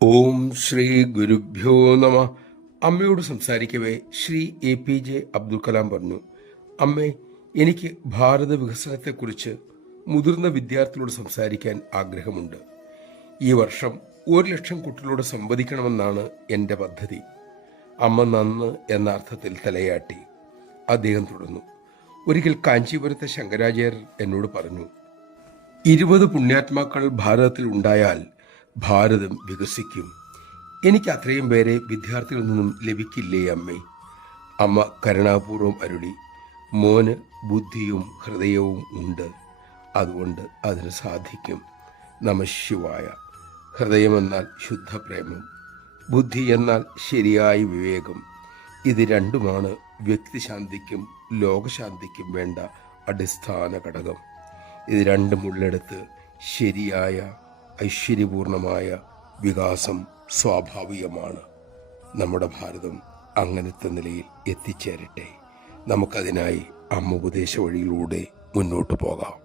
ഓം ശ്രീ ഗുരുഭ്യോ നമ. അമ്മയോട് സംസാരിക്കവേ ശ്രീ APJ അബ്ദുൽ കലാം പറഞ്ഞു, അമ്മേ, എനിക്ക് ഭാരത വികസനത്തെക്കുറിച്ച് മുതിർന്ന വിദ്യാർത്ഥികളോട് സംസാരിക്കാൻ ആഗ്രഹമുണ്ട്. ഈ വർഷം 1,00,000 കുട്ടികളോട് സംവദിക്കണമെന്നാണ് എൻ്റെ പദ്ധതി. അമ്മ നന്ന് എന്ന അർത്ഥത്തിൽ തലയാട്ടി. അദ്ദേഹം തുടർന്നു, ഒരിക്കൽ കാഞ്ചീപുരത്തെ ശങ്കരാചാര്യർ എന്നോട് പറഞ്ഞു, 20 പുണ്യാത്മാക്കൾ ഭാരതത്തിൽ ഉണ്ടായാൽ ഭാരതം വികസിക്കും. എനിക്ക് അത്രയും പേരെ വിദ്യാർത്ഥികളിൽ നിന്നും ലഭിക്കില്ലേ അമ്മേ? അമ്മ കരുണാപൂർവം അരുളി, മോന് ബുദ്ധിയും ഹൃദയവും ഉണ്ട്, അതുകൊണ്ട് അതിന് സാധിക്കും. നമഃശിവായ. ഹൃദയമെന്നാൽ ശുദ്ധപ്രേമം, ബുദ്ധി എന്നാൽ ശരിയായ വിവേകം. ഇത് രണ്ടുമാണ് വ്യക്തിശാന്തിക്കും ലോകശാന്തിക്കും വേണ്ട അടിസ്ഥാന ഘടകം. ഇത് രണ്ടും ഉള്ളിടത്ത് ശരിയായ ഐശ്വര്യപൂർണമായ വികാസം സ്വാഭാവികമാണ്. നമ്മുടെ ഭാരതം അങ്ങനത്തെ നിലയിൽ എത്തിച്ചേരട്ടെ. നമുക്കതിനായി അമ്മ ഉപദേശ വഴിയിലൂടെ മുന്നോട്ട് പോകാം.